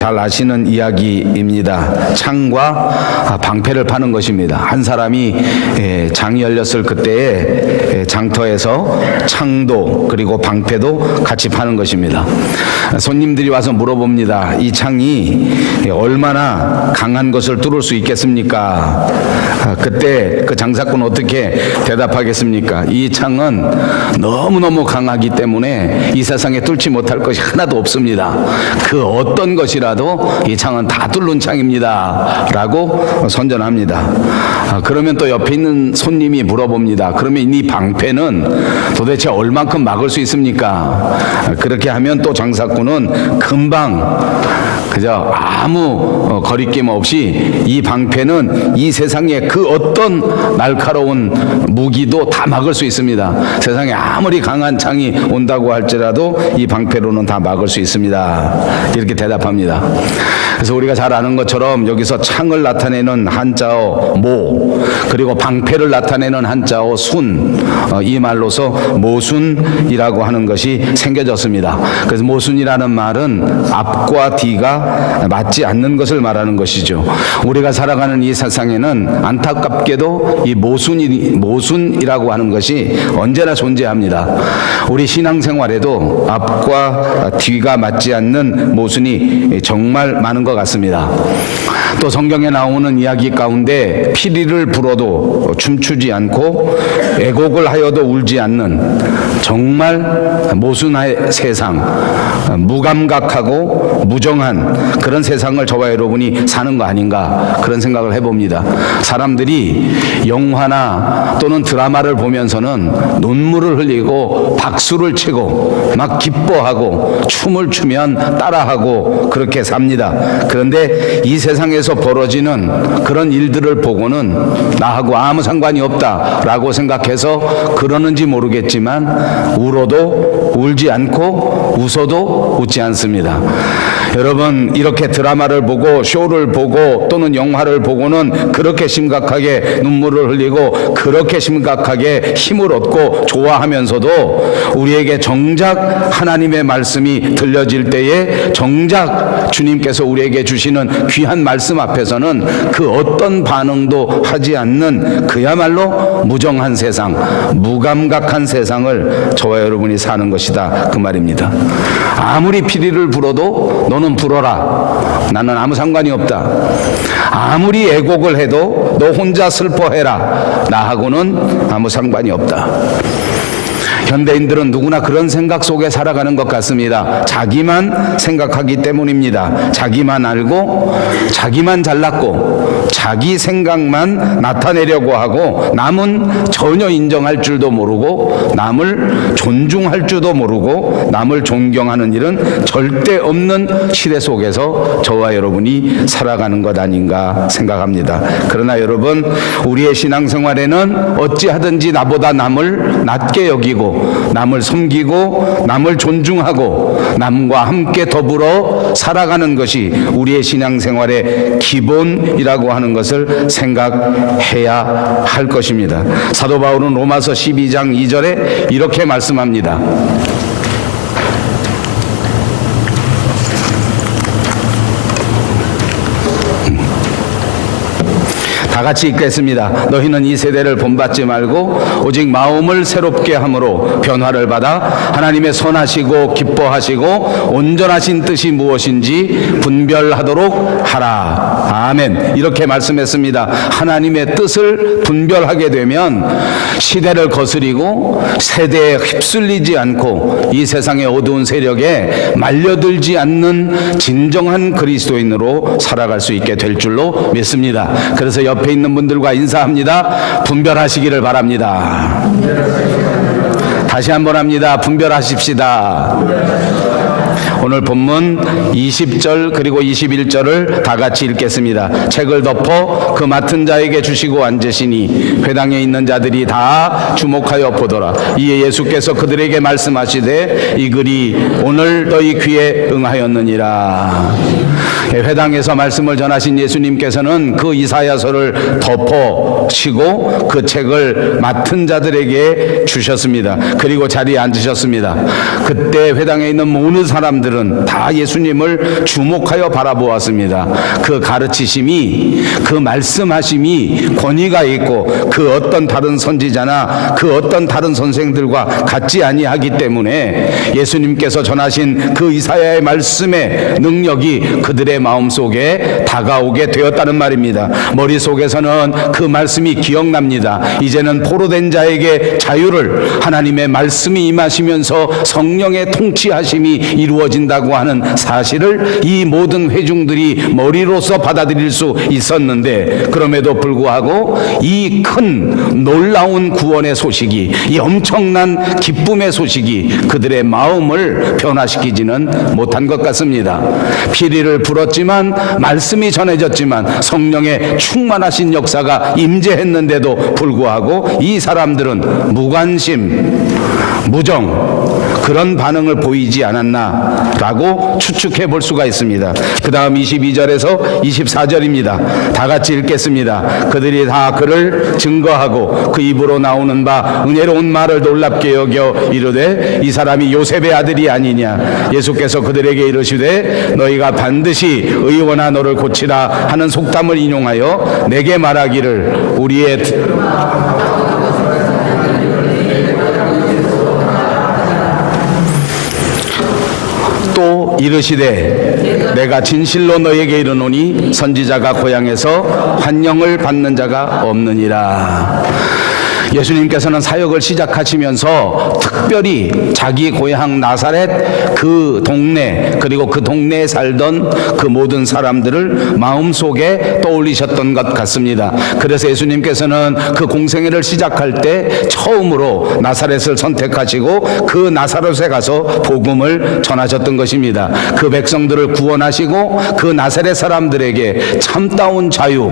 잘 아시는 이야기입니다. 창과 방패를 파는 것입니다. 한 사람이 장이 열렸을 그때에 장터에서 창도 그리고 방패도 같이 파는 것입니다. 손님들이 와서 물어봅니다. 이 창이 얼마나 강한 것을 뚫을 수 있겠습니까? 그때 그 장사꾼은 어떻게 대답하겠습니까? 이 창은 너무너무 강하기 때문에 이 세상에 뚫지 못할 것이 하나도 없습니다. 그 어떤 것이라도 이 창은 다 뚫는 창입니다 라고 선전합니다. 그러면 또 옆에 있는 손님이 물어봅니다. 그러면 이 방패는 도대체 얼만큼 막을 수 있습니까? 그렇게 하면 또 장사꾼은 금방 그저 아무 거리낌 없이 이 방패는 이 세상에 그 어떤 날카로운 무기도 다 막을 수 있습니다. 세상에 아무리 강한 창이 온다고 할지라도 이 방패로는 다 막을 수 있습니다. 이렇게 대답합니다. 그래서 우리가 잘 아는 것처럼 여기서 창을 나타내는 한자어 모, 그리고 방패를 나타내는 한자어 순, 이 말로서 모순이라고 하는 것이 생겨졌습니다. 그래서 모순이라는 말은 앞과 뒤가 맞지 않는 것을 말하는 것이죠. 우리가 살아가는 이 세상에는 안타깝게도 이 모순이라고 하는 것이 언제나 존재합니다. 우리 신앙생활에도 앞과 뒤가 맞지 않는 모순이 정말 많은 것 같습니다. 또 성경에 나오는 이야기 가운데 피리를 불어도 춤추지 않고 애곡을 하여도 울지 않는 정말 모순의 세상, 무감각하고 무정한 그런 세상을 저와 여러분이 사는 거 아닌가 그런 생각을 해봅니다. 사람들이 영화나 또는 드라마를 보면서는 눈물을 흘리고 박수를 치고 막 기뻐하고 춤을 추면 따라하고 그렇게 삽니다. 그런데 이 세상에서 벌어지는 그런 일들을 보고는 나하고 아무 상관이 없다라고 생각해서 그러는지 모르겠지만 울어도 울지 않고 웃어도 웃지 않습니다. 여러분, 이렇게 드라마를 보고 쇼를 보고 또는 영화를 보고는 그렇게 심각하게 눈물을 흘리고 그렇게 심각하게 힘을 얻고 좋아하면서도 우리에게 정작 하나님의 말씀이 들려질 때에 정작 주님께서 우리에게 주시는 귀한 말씀 앞에서는 그 어떤 반응도 하지 않는 그야말로 무정한 세상, 무감각한 세상을 저와 여러분이 사는 것이다 그 말입니다. 아무리 피리를 불어도 너는 불어라, 나는 아무 상관이 없다. 아무리 애곡을 해도 너 혼자 슬퍼해라, 나하고는 아무 상관이 없다. 현대인들은 누구나 그런 생각 속에 살아가는 것 같습니다. 자기만 생각하기 때문입니다. 자기만 알고 자기만 잘났고 자기 생각만 나타내려고 하고 남은 전혀 인정할 줄도 모르고 남을 존중할 줄도 모르고 남을 존경하는 일은 절대 없는 시대 속에서 저와 여러분이 살아가는 것 아닌가 생각합니다. 그러나 여러분, 우리의 신앙생활에는 어찌하든지 나보다 남을 낮게 여기고 남을 섬기고 남을 존중하고 남과 함께 더불어 살아가는 것이 우리의 신앙생활의 기본이라고 하는 것을 생각해야 할 것입니다. 사도 바울은 로마서 12장 2절에 이렇게 말씀합니다. 다 같이 읽겠습니다. 너희는 이 세대를 본받지 말고 오직 마음을 새롭게 함으로 변화를 받아 하나님의 선하시고 기뻐하시고 온전하신 뜻이 무엇인지 분별하도록 하라. 아멘. 이렇게 말씀했습니다. 하나님의 뜻을 분별하게 되면 시대를 거스리고 세대에 휩쓸리지 않고 이 세상의 어두운 세력에 말려들지 않는 진정한 그리스도인으로 살아갈 수 있게 될 줄로 믿습니다. 그래서 옆에 있는 분들과 인사합니다. 분별하시기를 바랍니다. 다시 한번 합니다. 분별하십시다. 오늘 본문 20절 그리고 21절을 다 같이 읽겠습니다. 책을 덮어 그 맡은 자에게 주시고 앉으시니 회당에 있는 자들이 다 주목하여 보더라. 이에 예수께서 그들에게 말씀하시되 이 글이 오늘 너희 귀에 응하였느니라. 회당에서 말씀을 전하신 예수님께서는 그 이사야서를 덮어치고 그 책을 맡은 자들에게 주셨습니다. 그리고 자리에 앉으셨습니다. 그때 회당에 있는 모든 사람들은 다 예수님을 주목하여 바라보았습니다. 그 가르치심이, 그 말씀하심이 권위가 있고 그 어떤 다른 선지자나 그 어떤 다른 선생들과 같지 아니하기 때문에 예수님께서 전하신 그 이사야의 말씀의 능력이 그들의 마음속에 다가오게 되었다는 말입니다. 머릿속에서는 그 말씀이 기억납니다. 이제는 포로된 자에게 자유를, 하나님의 말씀이 임하시면서 성령의 통치하심이 이루어진다고 하는 사실을 이 모든 회중들이 머리로서 받아들일 수 있었는데, 그럼에도 불구하고 이 큰 놀라운 구원의 소식이, 이 엄청난 기쁨의 소식이 그들의 마음을 변화시키지는 못한 것 같습니다. 피리를 불었지만, 말씀이 전해졌지만, 성령의 충만하신 역사가 임재했는데도 불구하고 이 사람들은 무관심, 무정, 그런 반응을 보이지 않았나라고 추측해 볼 수가 있습니다. 그 다음 22절에서 24절입니다. 다 같이 읽겠습니다. 그들이 다 그를 증거하고 그 입으로 나오는 바 은혜로운 말을 놀랍게 여겨 이르되 이 사람이 요셉의 아들이 아니냐. 예수께서 그들에게 이르시되 너희가 반드시 의원아 너를 고치라 하는 속담을 인용하여 내게 말하기를 우리의 또 이르시되 내가 진실로 너에게 이르노니 선지자가 고향에서 환영을 받는 자가 없느니라. 예수님께서는 사역을 시작하시면서 특별히 자기 고향 나사렛 그 동네, 그리고 그 동네에 살던 그 모든 사람들을 마음속에 떠올리셨던 것 같습니다. 그래서 예수님께서는 그 공생애를 시작할 때 처음으로 나사렛을 선택하시고 그 나사렛에 가서 복음을 전하셨던 것입니다. 그 백성들을 구원하시고 그 나사렛 사람들에게 참다운 자유,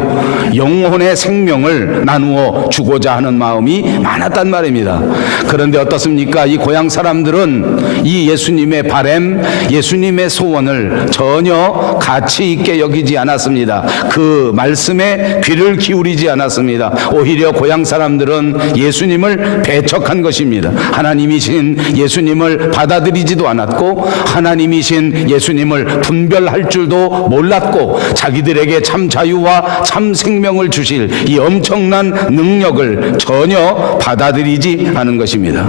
영혼의 생명을 나누어 주고자 하는 마음이 많았단 말입니다. 그런데 어떻습니까? 이 고향 사람들은 이 예수님의 바램, 예수님의 소원을 전혀 가치 있게 여기지 않았습니다. 그 말씀에 귀를 기울이지 않았습니다. 오히려 고향 사람들은 예수님을 배척한 것입니다. 하나님이신 예수님을 받아들이지도 않았고 하나님이신 예수님을 분별할 줄도 몰랐고 자기들에게 참 자유와 참 생명을 주실 이 엄청난 능력을 전혀 받아들이지 않은 것입니다.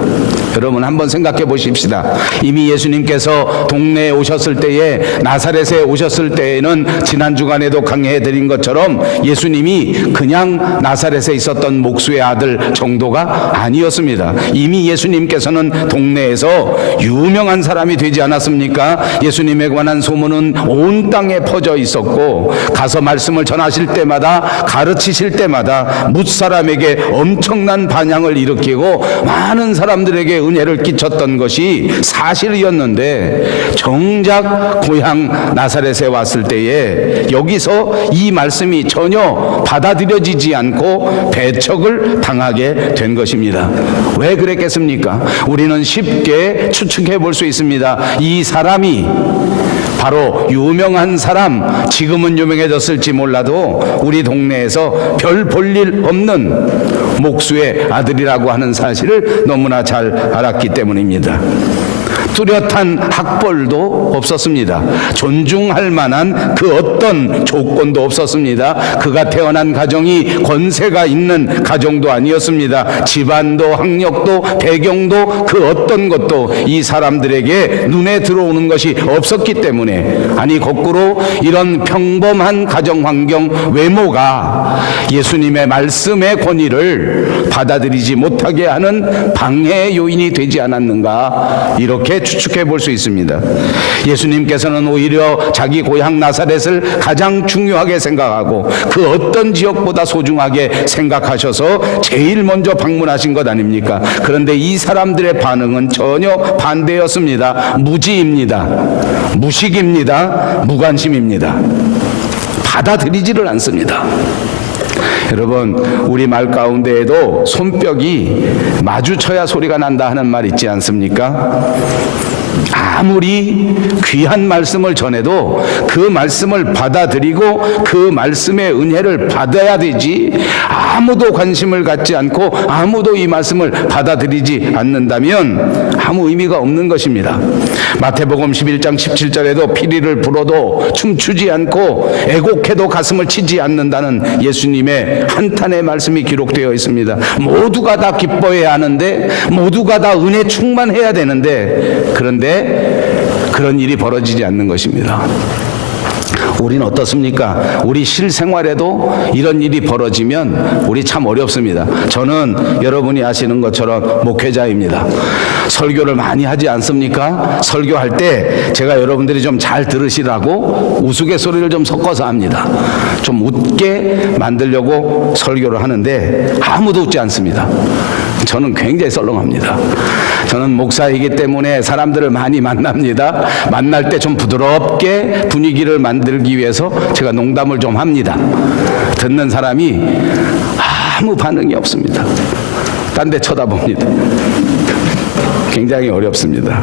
여러분 한번 생각해 보십시다. 이미 예수님께서 동네에 오셨을 때에, 나사렛에 오셨을 때에는 지난 주간에도 강해해 드린 것처럼 예수님이 그냥 나사렛에 있었던 목수의 아들 정도가 아니었습니다. 이미 예수님께서는 동네에서 유명한 사람이 되지 않았습니까? 예수님에 관한 소문은 온 땅에 퍼져 있었고 가서 말씀을 전하실 때마다, 가르치실 때마다 뭇사람에게 엄청난 반향을 일으키고 많은 사람들에게 은혜를 끼쳤던 것이 사실이었는데, 정작 고향 나사렛에 왔을 때에 여기서 이 말씀이 전혀 받아들여지지 않고 배척을 당하게 된 것입니다. 왜 그랬겠습니까? 우리는 쉽게 추측해 볼 수 있습니다. 이 사람이 바로 유명한 사람, 지금은 유명해졌을지 몰라도 우리 동네에서 별 볼 일 없는 목수의 아들이라고 하는 사실을 너무나 잘 알았기 때문입니다. 뚜렷한 학벌도 없었습니다. 존중할 만한 그 어떤 조건도 없었습니다. 그가 태어난 가정이 권세가 있는 가정도 아니었습니다. 집안도 학력도 배경도 그 어떤 것도 이 사람들에게 눈에 들어오는 것이 없었기 때문에, 아니 거꾸로 이런 평범한 가정 환경, 외모가 예수님의 말씀의 권위를 받아들이지 못하게 하는 방해 요인이 되지 않았는가, 이렇게 추측해 볼 수 있습니다. 예수님께서는 오히려 자기 고향 나사렛을 가장 중요하게 생각하고 그 어떤 지역보다 소중하게 생각하셔서 제일 먼저 방문하신 것 아닙니까? 그런데 이 사람들의 반응은 전혀 반대였습니다. 무지입니다. 무식입니다. 무관심입니다. 받아들이지를 않습니다. 여러분, 우리 말 가운데에도 손뼉이 마주쳐야 소리가 난다 하는 말 있지 않습니까? 아무리 귀한 말씀을 전해도 그 말씀을 받아들이고 그 말씀의 은혜를 받아야 되지, 아무도 관심을 갖지 않고 아무도 이 말씀을 받아들이지 않는다면 아무 의미가 없는 것입니다. 마태복음 11장 17절에도 피리를 불어도 춤추지 않고 애곡해도 가슴을 치지 않는다는 예수님의 한탄의 말씀이 기록되어 있습니다. 모두가 다 기뻐해야 하는데, 모두가 다 은혜 충만해야 되는데, 그런데 그런 일이 벌어지지 않는 것입니다. 우리는 어떻습니까? 우리 실생활에도 이런 일이 벌어지면 우리 참 어렵습니다. 저는 여러분이 아시는 것처럼 목회자입니다. 설교를 많이 하지 않습니까? 설교할 때 제가 여러분들이 좀 잘 들으시라고 우스갯소리를 좀 섞어서 합니다. 좀 웃게 만들려고 설교를 하는데 아무도 웃지 않습니다. 저는 굉장히 썰렁합니다. 저는 목사이기 때문에 사람들을 많이 만납니다. 만날 때 좀 부드럽게 분위기를 만들기 위해서 제가 농담을 좀 합니다. 듣는 사람이 아무 반응이 없습니다. 딴 데 쳐다봅니다. 굉장히 어렵습니다.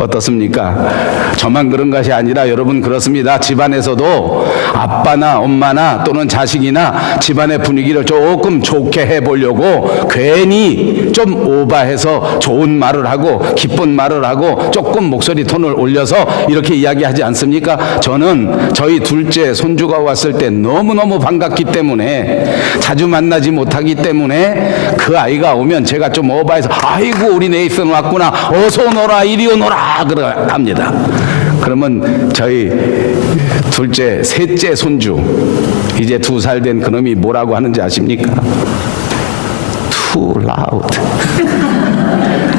어떻습니까? 저만 그런 것이 아니라 여러분 그렇습니다. 집안에서도 아빠나 엄마나 또는 자식이나 집안의 분위기를 조금 좋게 해보려고 괜히 좀 오바해서 좋은 말을 하고 기쁜 말을 하고 조금 목소리 톤을 올려서 이렇게 이야기하지 않습니까? 저는 저희 둘째 손주가 왔을 때 너무너무 반갑기 때문에, 자주 만나지 못하기 때문에 그 아이가 오면 제가 좀 오바해서 아이고 우리 네이슨 왔구나, 어서 오너라, 이리 오너라 그러 합니다. 그러면 저희 둘째, 셋째 손주, 이제 2살 된 그놈이 뭐라고 하는지 아십니까? Too loud.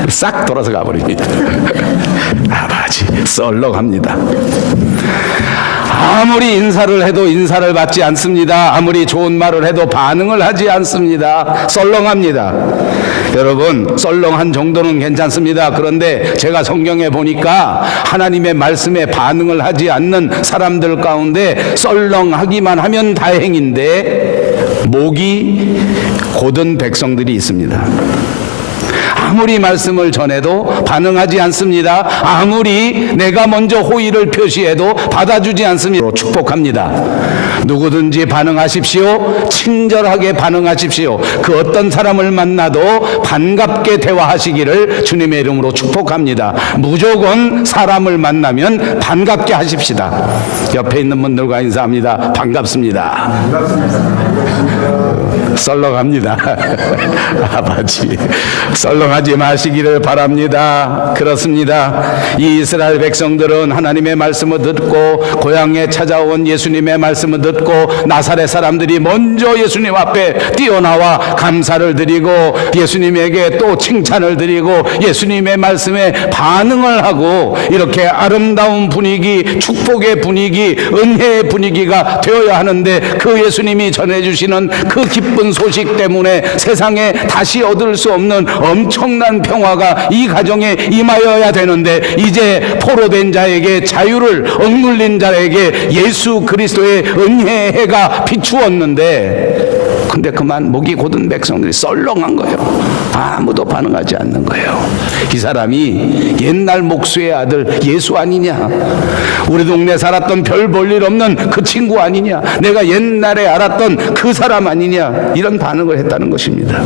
싹 돌아서 가버립니다. 아버지 썰렁합니다. 아무리 인사를 해도 인사를 받지 않습니다. 아무리 좋은 말을 해도 반응을 하지 않습니다. 썰렁합니다. 여러분, 썰렁한 정도는 괜찮습니다. 그런데 제가 성경에 보니까 하나님의 말씀에 반응을 하지 않는 사람들 가운데 썰렁하기만 하면 다행인데 목이 곧은 백성들이 있습니다. 아무리 말씀을 전해도 반응하지 않습니다. 아무리 내가 먼저 호의를 표시해도 받아주지 않습니다. 축복합니다. 누구든지 반응하십시오. 친절하게 반응하십시오. 그 어떤 사람을 만나도 반갑게 대화하시기를 주님의 이름으로 축복합니다. 무조건 사람을 만나면 반갑게 하십시다. 옆에 있는 분들과 인사합니다. 반갑습니다. 썰렁합니다. 아버지 썰렁하지 마시기를 바랍니다. 그렇습니다. 이 이스라엘 백성들은 하나님의 말씀을 듣고 고향에 찾아온 예수님의 말씀을 듣고 나사렛 사람들이 먼저 예수님 앞에 뛰어나와 감사를 드리고 예수님에게 또 칭찬을 드리고 예수님의 말씀에 반응을 하고 이렇게 아름다운 분위기, 축복의 분위기, 은혜의 분위기가 되어야 하는데, 그 예수님이 전해주시는 그 기쁜 소식 때문에 세상에 다시 얻을 수 없는 엄청난 평화가 이 가정에 임하여야 되는데, 이제 포로된 자에게 자유를 억눌린 자에게 예수 그리스도의 은혜의 해가 비추었는데, 근데 그만 목이 곧은 백성들이 썰렁한 거예요. 아무도 반응하지 않는 거예요. 이 사람이 옛날 목수의 아들 예수 아니냐? 우리 동네 살았던 별 볼 일 없는 그 친구 아니냐? 내가 옛날에 알았던 그 사람 아니냐? 이런 반응을 했다는 것입니다.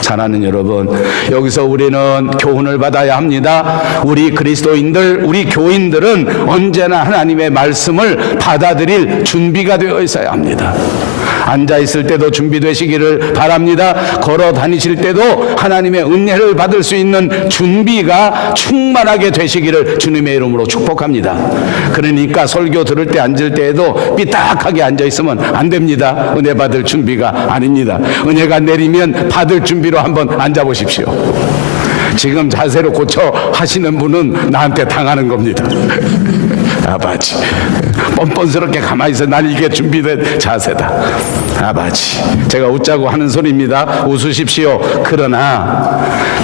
사랑하는 여러분, 여기서 우리는 교훈을 받아야 합니다. 우리 그리스도인들, 우리 교인들은 언제나 하나님의 말씀을 받아들일 준비가 되어 있어야 합니다. 앉아 있을 때도 준비되시기를 바랍니다. 걸어 다니실 때도 하나님의 은혜를 받을 수 있는 준비가 충만하게 되시기를 주님의 이름으로 축복합니다. 그러니까 설교 들을 때 앉을 때에도 삐딱하게 앉아 있으면 안 됩니다. 은혜 받을 준비가 아닙니다. 은혜가 내리면 받을 준비로 한번 앉아 보십시오. 지금 자세로 고쳐 하시는 분은 나한테 당하는 겁니다. 아버지, 뻔뻔스럽게 가만히 있어. 난 이게 준비된 자세다. 아버지, 제가 웃자고 하는 소리입니다. 웃으십시오.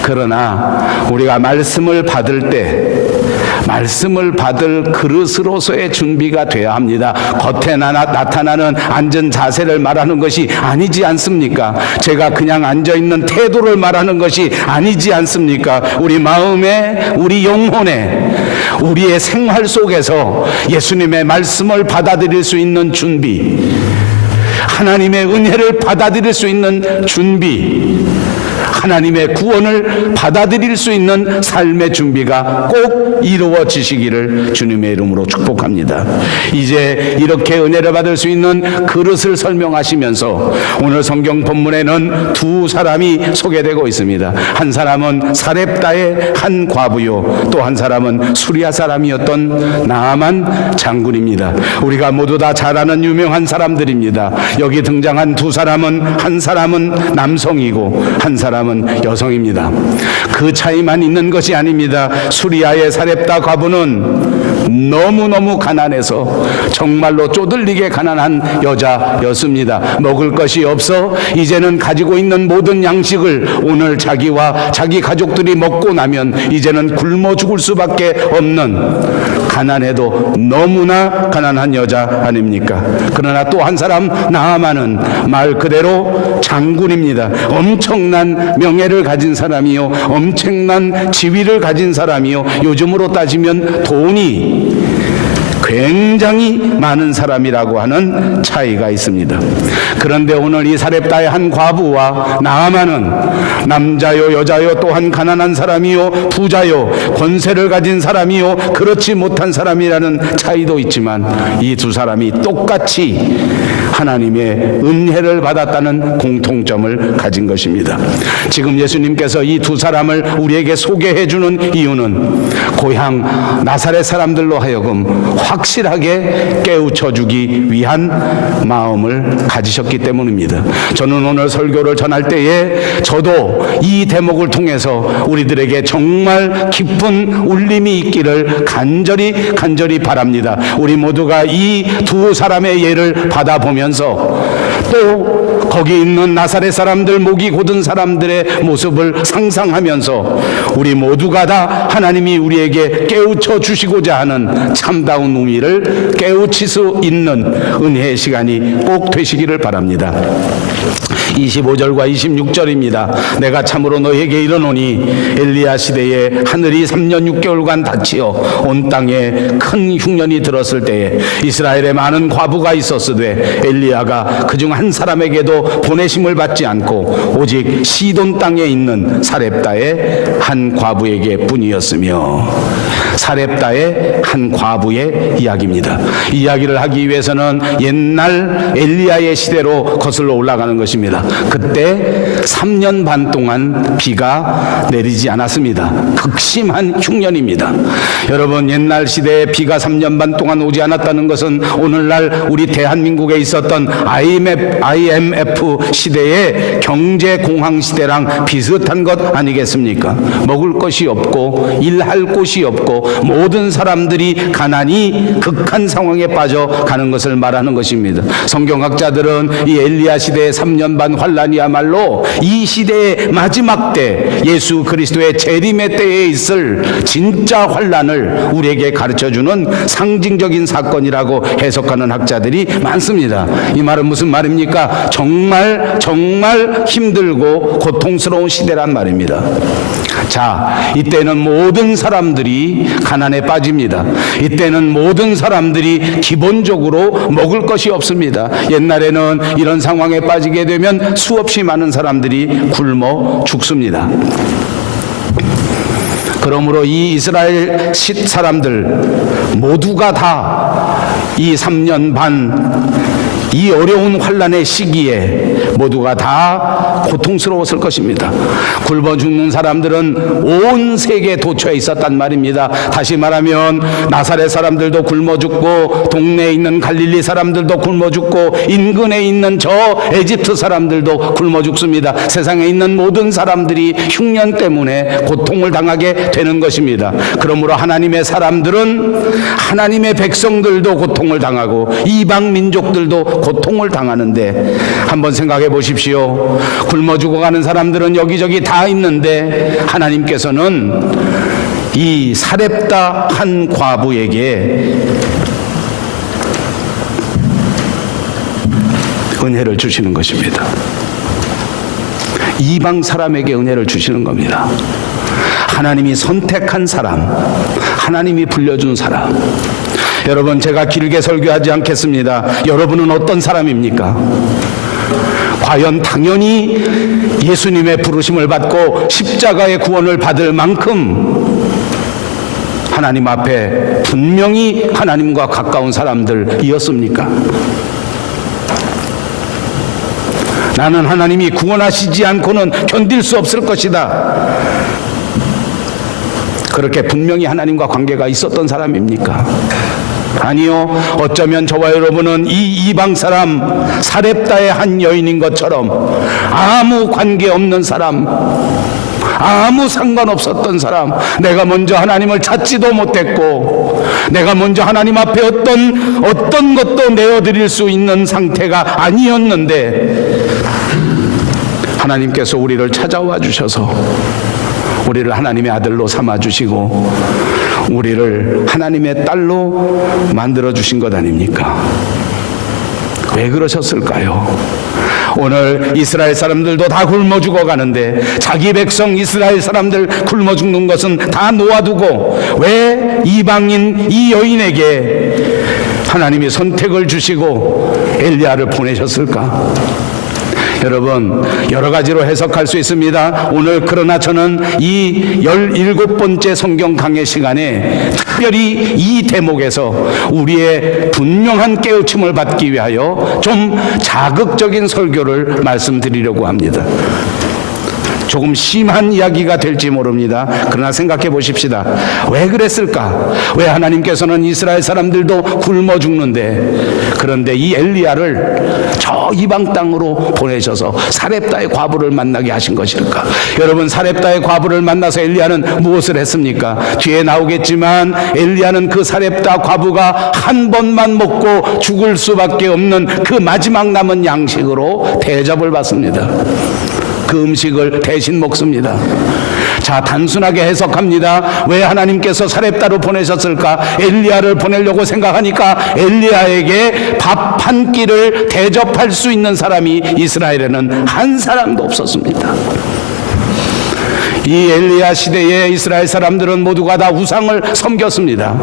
그러나 우리가 말씀을 받을 때 말씀을 받을 그릇으로서의 준비가 되어야 합니다. 겉에 나타나는 앉은 자세를 말하는 것이 아니지 않습니까? 제가 그냥 앉아있는 태도를 말하는 것이 아니지 않습니까? 우리 마음에, 우리 영혼에, 우리의 생활 속에서 예수님의 말씀을 받아들일 수 있는 준비, 하나님의 은혜를 받아들일 수 있는 준비, 하나님의 구원을 받아들일 수 있는 삶의 준비가 꼭 이루어지시기를 주님의 이름으로 축복합니다. 이제 이렇게 은혜를 받을 수 있는 그릇을 설명하시면서 오늘 성경 본문에는 두 사람이 소개되고 있습니다. 한 사람은 사렙다의 한 과부요, 또 한 사람은 수리아 사람이었던 나아만 장군입니다. 우리가 모두 다 잘 아는 유명한 사람들입니다. 여기 등장한 두 사람은, 한 사람은 남성이고 한 사람은 여성입니다. 그 차이만 있는 것이 아닙니다. 수리아의 사렙다 과부는 너무너무 가난해서 정말로 쪼들리게 가난한 여자였습니다. 먹을 것이 없어 이제는 가지고 있는 모든 양식을 오늘 자기와 자기 가족들이 먹고 나면 이제는 굶어 죽을 수밖에 없는, 가난해도 너무나 가난한 여자 아닙니까? 그러나 또 한 사람 나아만은 말 그대로 장군입니다. 엄청난 명예를 가진 사람이요, 엄청난 지위를 가진 사람이요, 요즘으로 따지면 돈이 굉장히 많은 사람이라고 하는 차이가 있습니다. 그런데 오늘 이 사렙다의 한 과부와 나아만은 남자요, 여자요, 또한 가난한 사람이요, 부자요, 권세를 가진 사람이요, 그렇지 못한 사람이라는 차이도 있지만 이 두 사람이 똑같이 하나님의 은혜를 받았다는 공통점을 가진 것입니다. 지금 예수님께서 이 두 사람을 우리에게 소개해 주는 이유는 고향 나사렛 사람들로 하여금 확실하게 깨우쳐 주기 위한 마음을 가지셨기 때문입니다. 저는 오늘 설교를 전할 때에 저도 이 대목을 통해서 우리들에게 정말 깊은 울림이 있기를 간절히 바랍니다. 우리 모두가 이 두 사람의 예를 받아보면서 또 거기 있는 나사렛 사람들, 목이 곧은 사람들의 모습을 상상하면서 우리 모두가 다 하나님이 우리에게 깨우쳐 주시고자 하는 참다운 의미를 깨우칠 수 있는 은혜의 시간이 꼭 되시기를 바랍니다. 25절과 26절입니다. 내가 참으로 너희에게 이르노니 엘리야 시대에 하늘이 3년 6개월간 닫히어 온 땅에 큰 흉년이 들었을 때에 이스라엘에 많은 과부가 있었으되 엘리야가 그중 한 사람에게도 보내심을 받지 않고 오직 시돈 땅에 있는 사렙다의 한 과부에게 뿐이었으며, 사렙다의 한 과부의 이야기입니다. 이 이야기를 하기 위해서는 옛날 엘리야의 시대로 거슬러 올라가는 것입니다. 그때 3년 반 동안 비가 내리지 않았습니다. 극심한 흉년입니다. 여러분, 옛날 시대에 비가 3년 반 동안 오지 않았다는 것은 오늘날 우리 대한민국에 있었던 IMF 시대의 경제공황 시대랑 비슷한 것 아니겠습니까? 먹을 것이 없고 일할 곳이 없고 모든 사람들이 가난이 극한 상황에 빠져가는 것을 말하는 것입니다. 성경학자들은 이 엘리야 시대의 3년 반 환란이야말로 이 시대의 마지막 때, 예수 그리스도의 재림의 때에 있을 진짜 환란을 우리에게 가르쳐주는 상징적인 사건이라고 해석하는 학자들이 많습니다. 이 말은 무슨 말입니까? 정말 힘들고 고통스러운 시대란 말입니다. 자, 이때는 모든 사람들이 가난에 빠집니다. 이때는 모든 사람들이 기본적으로 먹을 것이 없습니다. 옛날에는 이런 상황에 빠지게 되면 수없이 많은 사람들이 굶어 죽습니다. 그러므로 이 이스라엘 사람들 모두가 다 이 3년 반 이 어려운 환란의 시기에 모두가 다 고통스러웠을 것입니다. 굶어 죽는 사람들은 온 세계에 도처에 있었단 말입니다. 다시 말하면 나사렛 사람들도 굶어 죽고, 동네에 있는 갈릴리 사람들도 굶어 죽고, 인근에 있는 저 에집트 사람들도 굶어 죽습니다. 세상에 있는 모든 사람들이 흉년 때문에 고통을 당하게 되는 것입니다. 그러므로 하나님의 사람들은, 하나님의 백성들도 고통을 당하고 이방 민족들도 고통을 당하는데, 한번 생각해 보십시오. 굶어 죽어가는 사람들은 여기저기 다 있는데 하나님께서는 이 사렙다 한 과부에게 은혜를 주시는 것입니다. 이방 사람에게 은혜를 주시는 겁니다. 하나님이 선택한 사람, 하나님이 불려준 사람. 여러분, 제가 길게 설교하지 않겠습니다. 여러분은 어떤 사람입니까? 과연 당연히 예수님의 부르심을 받고 십자가의 구원을 받을 만큼 하나님 앞에 분명히 하나님과 가까운 사람들이었습니까? 나는 하나님이 구원하시지 않고는 견딜 수 없을 것이다, 그렇게 분명히 하나님과 관계가 있었던 사람입니까? 아니요. 어쩌면 저와 여러분은 이 이방 사람 사렙다의 한 여인인 것처럼 아무 관계없는 사람, 아무 상관없었던 사람, 내가 먼저 하나님을 찾지도 못했고 내가 먼저 하나님 앞에 어떤 것도 내어드릴 수 있는 상태가 아니었는데 하나님께서 우리를 찾아와 주셔서 우리를 하나님의 아들로 삼아주시고 우리를 하나님의 딸로 만들어주신 것 아닙니까? 왜 그러셨을까요? 오늘 이스라엘 사람들도 다 굶어 죽어가는데 자기 백성 이스라엘 사람들 굶어 죽는 것은 다 놓아두고 왜 이방인 이 여인에게 하나님이 선택을 주시고 엘리야를 보내셨을까? 여러분, 여러 가지로 해석할 수 있습니다. 오늘 그러나 저는 이 17번째 성경 강해 시간에 특별히 이 대목에서 우리의 분명한 깨우침을 받기 위하여 좀 자극적인 설교를 말씀드리려고 합니다. 조금 심한 이야기가 될지 모릅니다. 그러나 생각해 보십시다. 왜 그랬을까? 왜 하나님께서는 이스라엘 사람들도 굶어 죽는데 그런데 이 엘리야를 저 이방 땅으로 보내셔서 사렙다의 과부를 만나게 하신 것일까? 여러분, 사렙다의 과부를 만나서 엘리야는 무엇을 했습니까? 뒤에 나오겠지만 엘리야는 그 사렙다 과부가 한 번만 먹고 죽을 수밖에 없는 그 마지막 남은 양식으로 대접을 받습니다. 그 음식을 대신 먹습니다. 자, 단순하게 해석합니다. 왜 하나님께서 사렙다로 보내셨을까? 엘리야를 보내려고 생각하니까 엘리야에게 밥 한 끼를 대접할 수 있는 사람이 이스라엘에는 한 사람도 없었습니다. 이 엘리야 시대에 이스라엘 사람들은 모두가 다 우상을 섬겼습니다.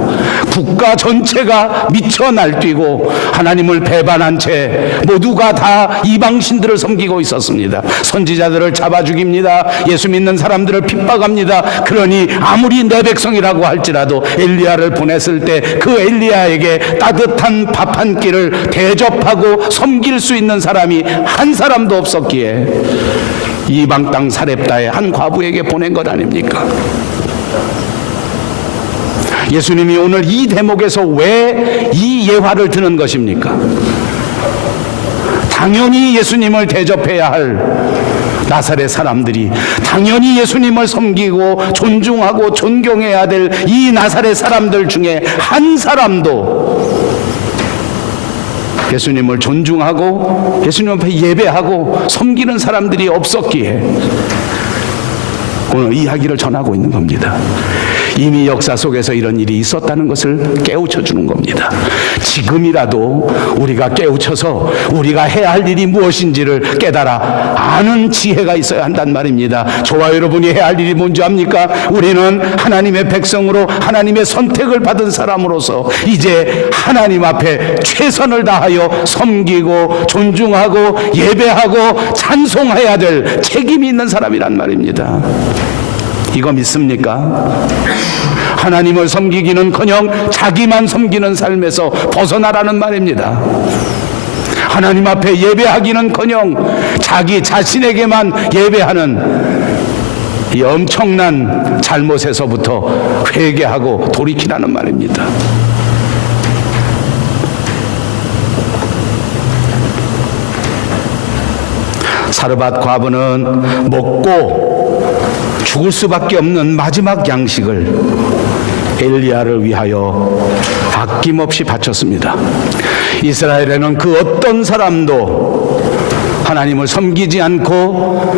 국가 전체가 미쳐 날뛰고 하나님을 배반한 채 모두가 다 이방신들을 섬기고 있었습니다. 선지자들을 잡아 죽입니다. 예수 믿는 사람들을 핍박합니다. 그러니 아무리 내 백성이라고 할지라도 엘리야를 보냈을 때 그 엘리야에게 따뜻한 밥 한 끼를 대접하고 섬길 수 있는 사람이 한 사람도 없었기에 이방 땅 사렙다의 한 과부에게 보낸 것 아닙니까? 예수님이 오늘 이 대목에서 왜 이 예화를 드는 것입니까? 당연히 예수님을 대접해야 할 나사렛 사람들이, 당연히 예수님을 섬기고 존중하고 존경해야 될 이 나사렛 사람들 중에 한 사람도 예수님을 존중하고 예수님 앞에 예배하고 섬기는 사람들이 없었기에 오늘 이야기를 전하고 있는 겁니다. 이미 역사 속에서 이런 일이 있었다는 것을 깨우쳐 주는 겁니다. 지금이라도 우리가 깨우쳐서 우리가 해야 할 일이 무엇인지를 깨달아 아는 지혜가 있어야 한단 말입니다. 저와 여러분이 해야 할 일이 뭔지 압니까? 우리는 하나님의 백성으로 하나님의 선택을 받은 사람으로서 이제 하나님 앞에 최선을 다하여 섬기고 존중하고 예배하고 찬송해야 될 책임이 있는 사람이란 말입니다. 이거 믿습니까? 하나님을 섬기기는커녕 자기만 섬기는 삶에서 벗어나라는 말입니다. 하나님 앞에 예배하기는커녕 자기 자신에게만 예배하는 이 엄청난 잘못에서부터 회개하고 돌이키라는 말입니다. 사르밧 과부는 먹고 죽을 수밖에 없는 마지막 양식을 엘리야를 위하여 아낌없이 바쳤습니다. 이스라엘에는 그 어떤 사람도 하나님을 섬기지 않고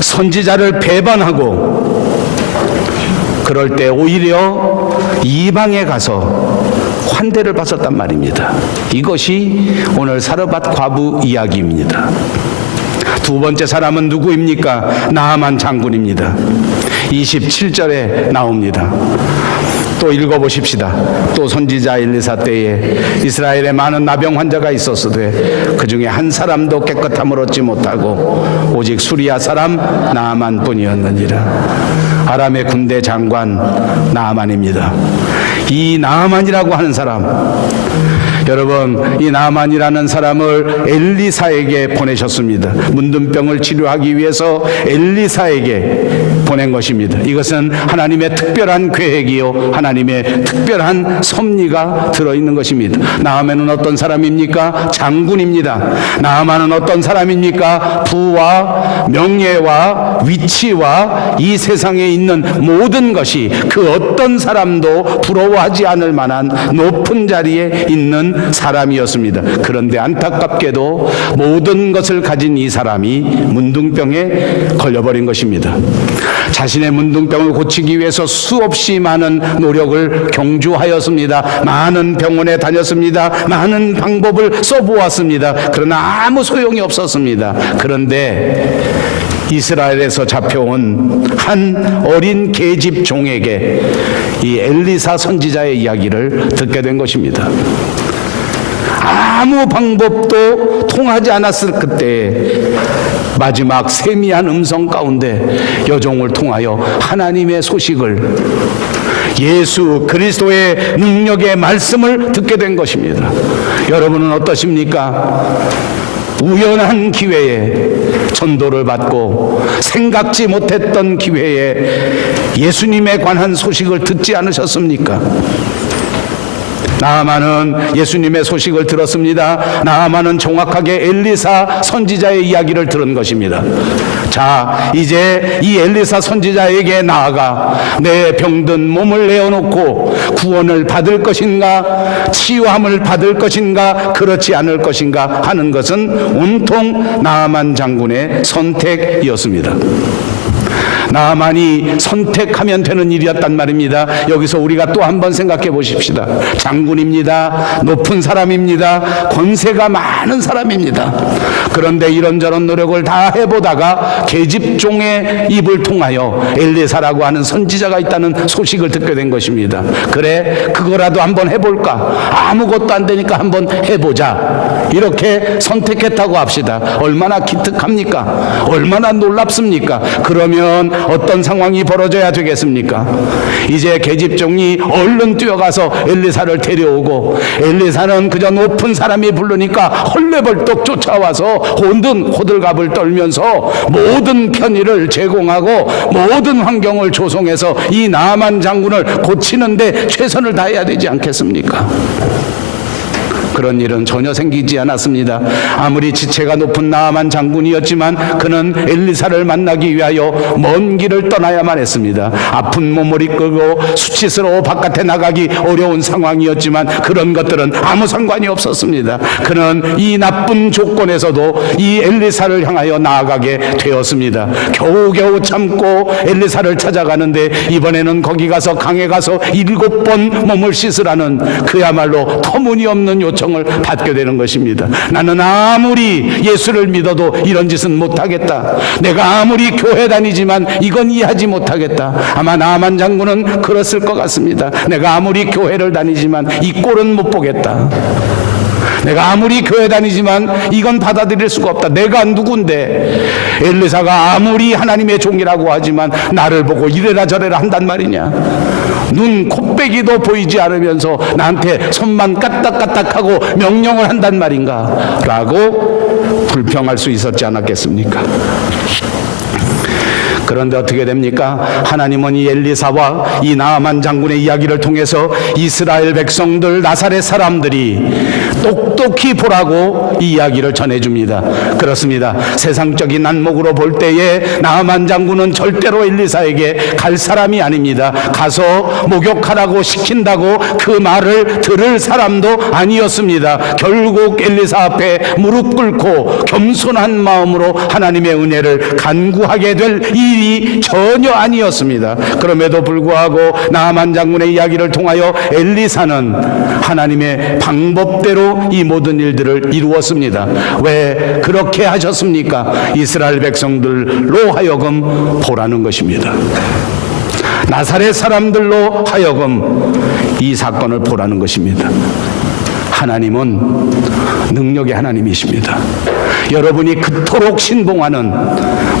선지자를 배반하고 그럴 때 오히려 이방에 가서 환대를 받았단 말입니다. 이것이 오늘 사르밧 과부 이야기입니다. 두 번째 사람은 누구입니까? 나아만 장군입니다. 27절에 나옵니다. 또 읽어보십시다. 또 선지자 엘리사 때에 이스라엘에 많은 나병 환자가 있었으되 그 중에 한 사람도 깨끗함을 얻지 못하고 오직 수리아 사람 나아만 뿐이었느니라. 아람의 군대 장관 나아만입니다. 이 나아만이라고 하는 사람, 여러분, 이 나아만이라는 사람을 엘리사에게 보내셨습니다. 문둥병을 치료하기 위해서 엘리사에게 보낸 것입니다. 이것은 하나님의 특별한 계획이요 하나님의 특별한 섭리가 들어있는 것입니다. 나아만은 어떤 사람입니까? 장군입니다. 나아만은 어떤 사람입니까? 부와 명예와 위치와 이 세상에 있는 모든 것이 그 어떤 사람도 부러워하지 않을 만한 높은 자리에 있는 사람이었습니다. 그런데 안타깝게도 모든 것을 가진 이 사람이 문둥병에 걸려버린 것입니다. 자신의 문둥병을 고치기 위해서 수없이 많은 노력을 경주하였습니다. 많은 병원에 다녔습니다. 많은 방법을 써보았습니다. 그러나 아무 소용이 없었습니다. 그런데 이스라엘에서 잡혀온 한 어린 계집 종에게 이 엘리사 선지자의 이야기를 듣게 된 것입니다. 아무 방법도 통하지 않았을 그때 마지막 세미한 음성 가운데 여종을 통하여 하나님의 소식을, 예수 그리스도의 능력의 말씀을 듣게 된 것입니다. 여러분은 어떠십니까? 우연한 기회에 전도를 받고 생각지 못했던 기회에 예수님에 관한 소식을 듣지 않으셨습니까? 나아만은 예수님의 소식을 들었습니다. 나아만은 정확하게 엘리사 선지자의 이야기를 들은 것입니다. 자, 이제 이 엘리사 선지자에게 나아가 내 병든 몸을 내어놓고 구원을 받을 것인가, 치유함을 받을 것인가, 그렇지 않을 것인가 하는 것은 온통 나아만 장군의 선택이었습니다. 나아만이 선택하면 되는 일이었단 말입니다. 여기서 우리가 또 한 번 생각해 보십시다. 장군입니다. 높은 사람입니다. 권세가 많은 사람입니다. 그런데 이런저런 노력을 다 해보다가 계집종의 입을 통하여 엘리사라고 하는 선지자가 있다는 소식을 듣게 된 것입니다. 그래, 그거라도 한번 해볼까? 아무것도 안 되니까 한번 해보자. 이렇게 선택했다고 합시다. 얼마나 기특합니까? 얼마나 놀랍습니까? 그러면 어떤 상황이 벌어져야 되겠습니까? 이제 계집종이 얼른 뛰어가서 엘리사를 데려오고, 엘리사는 그저 높은 사람이 부르니까 헐레벌떡 쫓아와서 온든 호들갑을 떨면서 모든 편의를 제공하고 모든 환경을 조성해서 이 나아만 장군을 고치는데 최선을 다해야 되지 않겠습니까? 그런 일은 전혀 생기지 않았습니다. 아무리 지체가 높은 나아만 장군이었지만 그는 엘리사를 만나기 위하여 먼 길을 떠나야만 했습니다. 아픈 몸을 이끌고 수치스러워 바깥에 나가기 어려운 상황이었지만 그런 것들은 아무 상관이 없었습니다. 그는 이 나쁜 조건에서도 이 엘리사를 향하여 나아가게 되었습니다. 겨우겨우 참고 엘리사를 찾아가는데 이번에는 거기 가서 강에 가서 7번 몸을 씻으라는 그야말로 터무니없는 요청을 받게 되는 것입니다. 나는 아무리 예수를 믿어도 이런 짓은 못하겠다. 내가 아무리 교회 다니지만 이건 이해하지 못하겠다. 아마 나아만 장군은 그랬을 것 같습니다. 내가 아무리 교회를 다니지만 이 꼴은 못 보겠다. 내가 아무리 교회 다니지만 이건 받아들일 수가 없다. 내가 누군데 엘리사가 아무리 하나님의 종이라고 하지만 나를 보고 이래라 저래라 한단 말이냐. 눈 콧배기도 보이지 않으면서 나한테 손만 까딱까딱하고 명령을 한단 말인가 라고 불평할 수 있었지 않았겠습니까? 그런데 어떻게 됩니까? 하나님은 이 엘리사와 이 나아만 장군의 이야기를 통해서 이스라엘 백성들, 나사렛 사람들이 똑똑히 보라고 이 이야기를 전해줍니다. 그렇습니다. 세상적인 안목으로 볼 때에 나아만 장군은 절대로 엘리사에게 갈 사람이 아닙니다. 가서 목욕하라고 시킨다고 그 말을 들을 사람도 아니었습니다. 결국 엘리사 앞에 무릎 꿇고 겸손한 마음으로 하나님의 은혜를 간구하게 될 이 일이 전혀 아니었습니다. 그럼에도 불구하고 나아만 장군의 이야기를 통하여 엘리사는 하나님의 방법대로 이 모든 일들을 이루었습니다. 왜 그렇게 하셨습니까? 이스라엘 백성들로 하여금 보라는 것입니다. 나사렛 사람들로 하여금 이 사건을 보라는 것입니다. 하나님은 능력의 하나님이십니다. 여러분이 그토록 신봉하는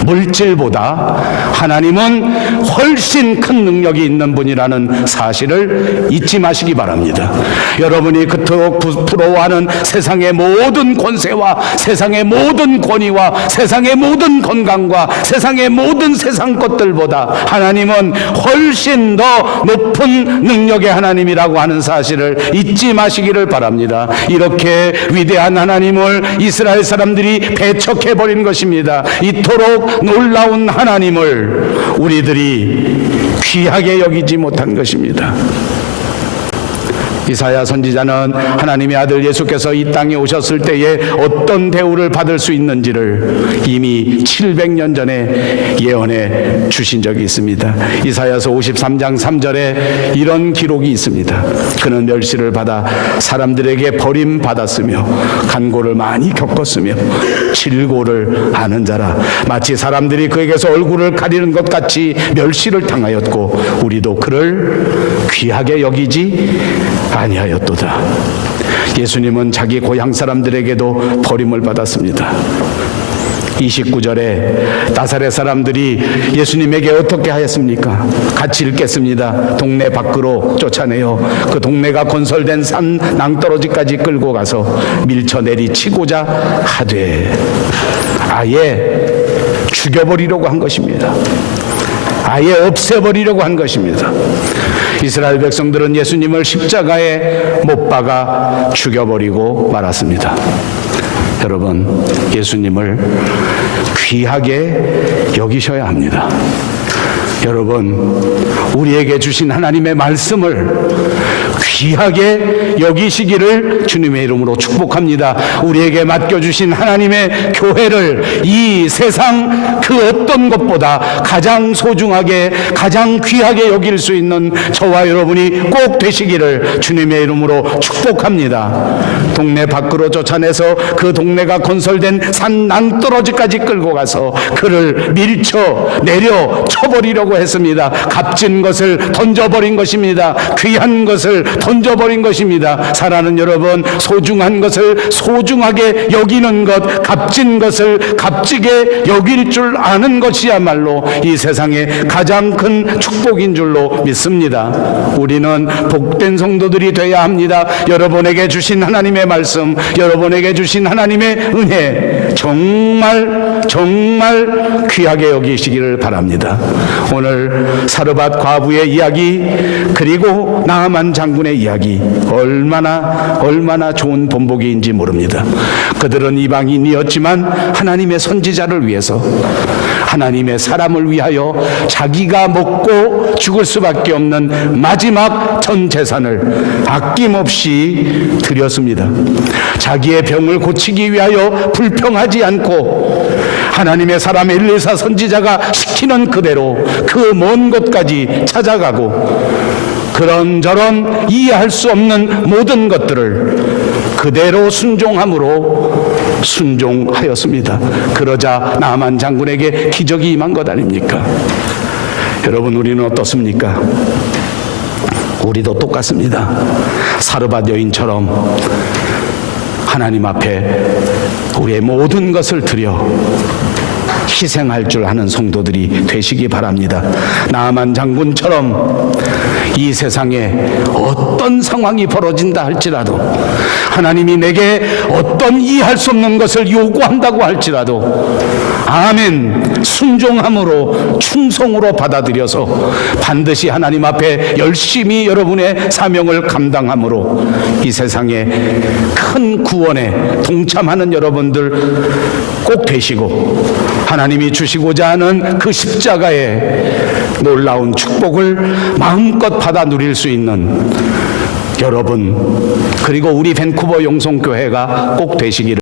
물질보다 하나님은 훨씬 큰 능력이 있는 분이라는 사실을 잊지 마시기 바랍니다. 여러분이 그토록 부러워하는 세상의 모든 권세와 세상의 모든 권위와 세상의 모든 건강과 세상의 모든 세상 것들보다 하나님은 훨씬 더 높은 능력의 하나님이라고 하는 사실을 잊지 마시기를 바랍니다. 이렇게 위대한 하나님을 이스라엘 사람들이 배척해버린 것입니다. 이토록 놀라운 하나님을 우리들이 귀하게 여기지 못한 것입니다. 이사야 선지자는 하나님의 아들 예수께서 이 땅에 오셨을 때에 어떤 대우를 받을 수 있는지를 이미 700년 전에 예언해 주신 적이 있습니다. 이사야서 53장 3절에 이런 기록이 있습니다. 그는 멸시를 받아 사람들에게 버림받았으며 간고를 많이 겪었으며 질고를 아는 자라. 마치 사람들이 그에게서 얼굴을 가리는 것 같이 멸시를 당하였고 우리도 그를 귀하게 여기지 아니하였도다. 예수님은 자기 고향 사람들에게도 버림을 받았습니다. 29절에 나사렛 사람들이 예수님에게 어떻게 하였습니까? 같이 읽겠습니다. 동네 밖으로 쫓아내어 그 동네가 건설된 산 낭떠러지까지 끌고 가서 밀쳐내리 치고자 하되 아예 죽여버리려고 한 것입니다. 아예 없애버리려고 한 것입니다. 이스라엘 백성들은 예수님을 십자가에 못 박아 죽여버리고 말았습니다. 여러분, 예수님을 귀하게 여기셔야 합니다. 여러분, 우리에게 주신 하나님의 말씀을 귀하게 여기시기를 주님의 이름으로 축복합니다. 우리에게 맡겨주신 하나님의 교회를 이 세상 그 어떤 것보다 가장 소중하게 가장 귀하게 여길 수 있는 저와 여러분이 꼭 되시기를 주님의 이름으로 축복합니다. 동네 밖으로 쫓아내서 그 동네가 건설된 산 낭떠러지까지 끌고 가서 그를 밀쳐 내려 쳐버리려고 했습니다. 값진 것을 던져버린 것입니다. 귀한 것을 던져버린 것입니다. 사랑하는 여러분, 소중한 것을 소중하게 여기는 것, 값진 것을 값지게 여길 줄 아는 것이야말로 이 세상의 가장 큰 축복인 줄로 믿습니다. 우리는 복된 성도들이 되어야 합니다. 여러분에게 주신 하나님의 말씀, 여러분에게 주신 하나님의 은혜 정말 정말 귀하게 여기시기를 바랍니다. 오늘 사르밧 과부의 이야기 그리고 나아만 장군의 이야기 얼마나 좋은 본보기인지 모릅니다. 그들은 이방인이었지만 하나님의 선지자를 위해서 하나님의 사람을 위하여 자기가 먹고 죽을 수밖에 없는 마지막 전 재산을 아낌없이 드렸습니다. 자기의 병을 고치기 위하여 불평하지 않고 하나님의 사람 엘리사 선지자가 시키는 그대로 그 먼 곳까지 찾아가고 그런저런 이해할 수 없는 모든 것들을 그대로 순종하였습니다. 그러자 나아만 장군에게 기적이 임한 것 아닙니까? 여러분, 우리는 어떻습니까? 우리도 똑같습니다. 사르밧 여인처럼 하나님 앞에 우리의 모든 것을 드려 희생할 줄 아는 성도들이 되시기 바랍니다. 나아만 장군처럼 이 세상에 어떤 상황이 벌어진다 할지라도 하나님이 내게 어떤 이해할 수 없는 것을 요구한다고 할지라도 아멘 순종함으로 충성으로 받아들여서 반드시 하나님 앞에 열심히 여러분의 사명을 감당함으로 이 세상에 큰 구원에 동참하는 여러분들 꼭 되시고 하나님이 주시고자 하는 그 십자가의 놀라운 축복을 마음껏 받아 누릴 수 있는 여러분 그리고 우리 밴쿠버 용성교회가 꼭 되시기를